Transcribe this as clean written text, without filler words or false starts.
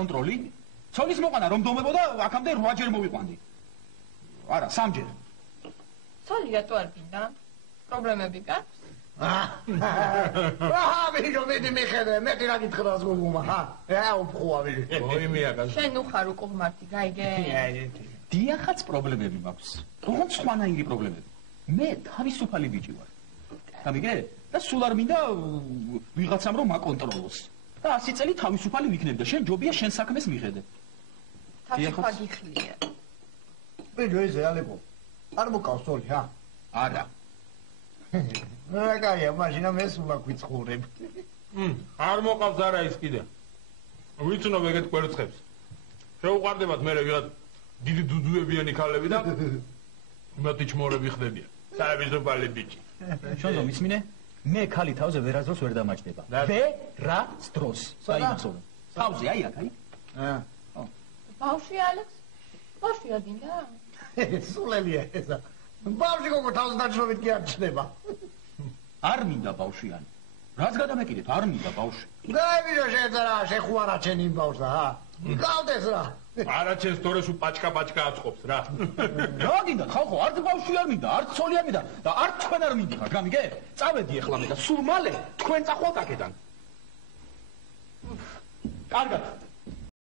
კონტროლი? ცოლის მოყანა რომ დომებოდა, აქამდე 8-ჯერ მოვიყვანდი. არა, 3-ჯერ. ცოლი რატო არ გინდა? პრობლემები გაქვს? ვიჟო მედი მიხედე, მეტი რა გითხრას გოგომა, ხა? უფხუავი. მოიმიაკა. შენ უხარ უყურმართი, გაიგე? დიახაც პრობლემები მაქვს. თუმცა სხვანაირი პრობლემები. მე თავისუფალი ბიჭი ვარ. გამიგე? და სულ არ მინდა ვიღაცამ რომ მაკონტროლოს. და 100 წელი თავისუფალი ვიქნები და შენ ჯობია შენ საქმეს მიხედე. თავისუფალი ხლია. ვიჟო ესე ალეკო. არ მოკავს თოლი, ჰა? არა. რაკაია, მაშინა მე სულ აკვიცხურებ. არ მოყავს არა ის კიდე. ვიცნობ ეგეთ კვერცხებს. შეუყარდებათ მე ვიღაც დიდი დუდუებიანი ქალები და მათი ჩმორები ხდებიან. თავისუფალი ბიჭი. შენო მისმინე? მე ქალი თავზე ვერასდროს ვერ დამაჯდება. ვერასდროს. საიმასო. თავზე აი აქ აი. ბავშვი ალექს? ბავშვი ადინდა? სულელია ესა. ბავშვი გოგო თავს დაჭრობით კი არ ჩნდება. არ მინდა ბავშვიანი. რაც გადამეკიდეთ, არ მინდა ბავშვი. დაი ვიჟო შეძარა, შეხუარა ჩენ იმ ბავშვს რა. გავდეს რა. არა ჩენს თორე სულ პაჭკა აწყობს რა. რა გინდა ხალხო, არც ბავშვი არ მინდა, არც ცოლი არ მინდა და არც თქვენ არ მინდიხარ, გამიგე? წავედი ეხლა მე და სულ მალე თქვენ წახვალთ აქედან. კარგად.